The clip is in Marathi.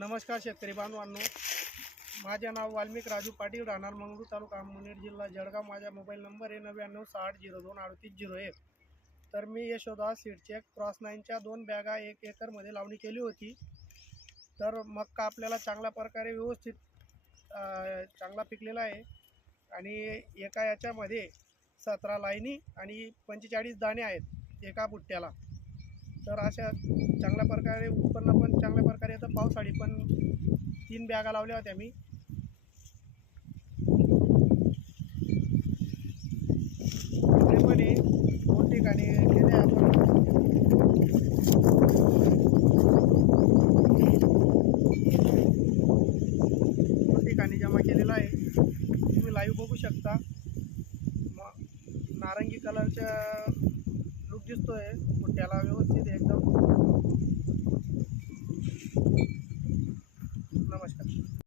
नमस्कार शेतकरी बांधवांनो, माझे नाव वाल्मिक राजू पाटील, राहणार मंगरूळ, तालुका मुनेर, जिल्हा जळगाव। माझा मोबाईल नंबर आहे 9960023801। तर मी यशोदा सीडचेक क्रॉस 9च्या 2 बॅगा 1 एकरमध्ये लावणी केली होती। तर मक्का आपल्याला चांगल्या प्रकारे व्यवस्थित चांगला पिकलेला आहे आणि एका याच्यामध्ये 17 लाईनी आणि 45 दाणे आहेत एका बुट्ट्याला। तर अशा चांगल्या प्रकारे उत्पन्न पण चांगल्या प्रकारे येतं। पावसाळी पण 3 बॅगा लावल्या होत्या मी। इकडे पण 2 ठिकाणी केले आपण। 2 ठिकाणी जमा केलेला आहे, तुम्ही लाईव्ह बघू शकता। नारंगी कलरचा लुक दिसतोय बुट्ट्याला, व्यवस्थित एकदम। नमस्कार।